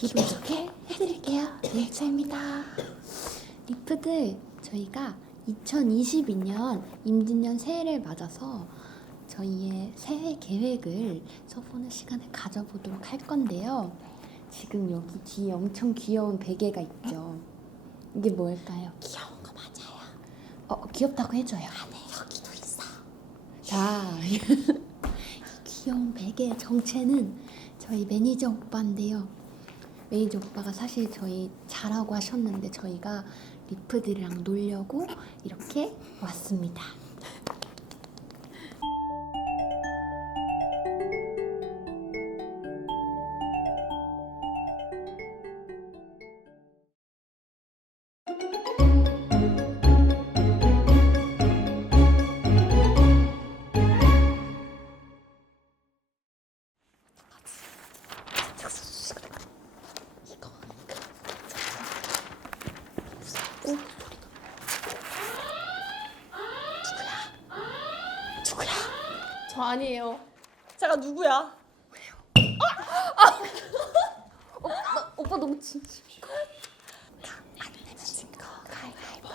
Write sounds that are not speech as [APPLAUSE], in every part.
기분 좋게 해드릴게요. 릴차입니다. 리프들 저희가 2022년 임진년 새해를 맞아서 저희의 새해 계획을 써보는 시간을 가져보도록 할 건데요. 지금 여기 뒤에 엄청 귀여운 베개가 있죠. 이게 뭘까요? 귀여운 거 맞아요. 어 귀엽다고 해줘요. 안에 여기도 있어. 자, [LAUGHS] 이 귀여운 베개의 정체는 저희 매니저 오빠인데요. 매니저 오빠가 사실 저희 자라고 하셨는데 저희가 리프들이랑 놀려고 이렇게 왔습니다. 아니에요. 제가 누구야? 오빠, 오빠 너무 진심. 안 내면 진거 가위바위보.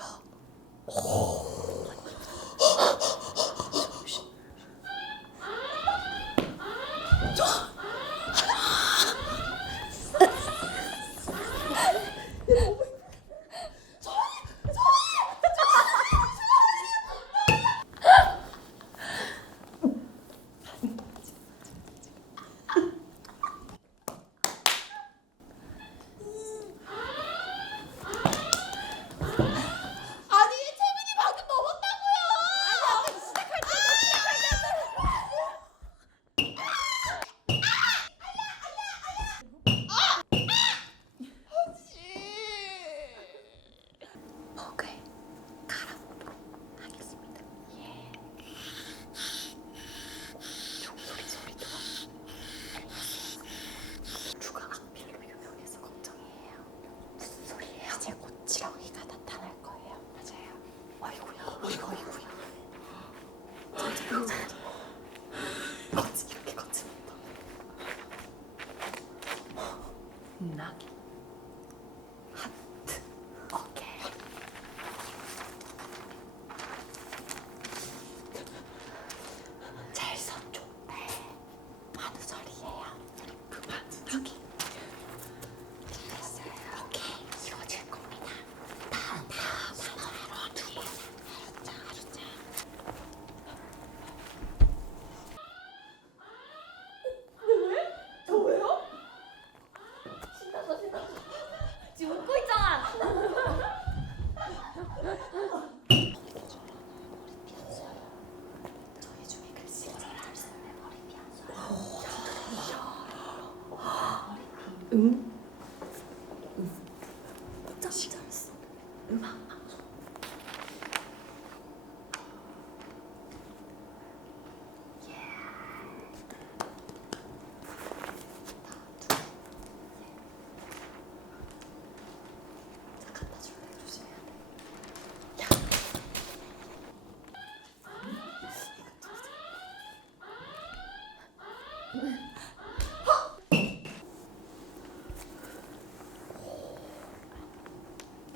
um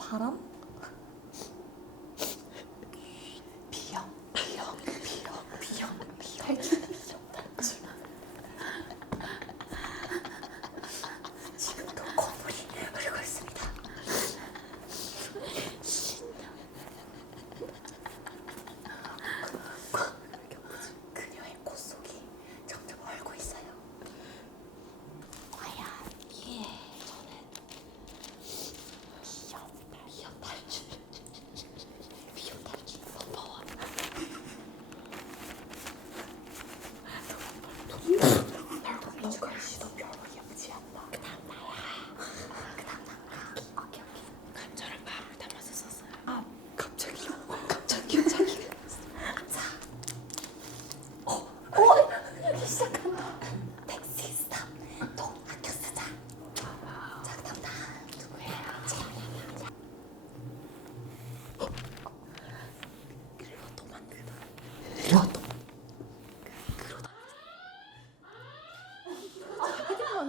바람?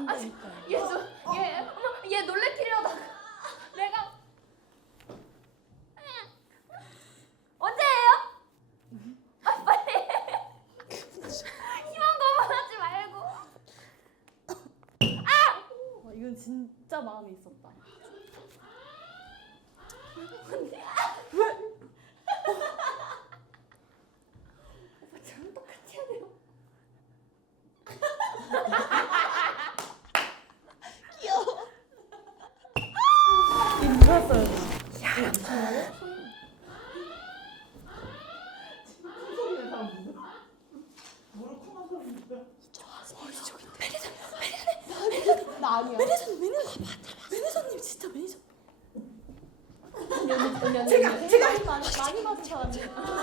한다니까. 얘, 저, 얘, 엄마, 얘 놀래키려다가 [LAUGHS] 내가 언제예요? 아 빨리 희망 거만하지 말고 아! 와, 이건 진짜 마음이 있었다. 왜? 나 아니야. 제가 제가 많이 많이 받은 사람이야.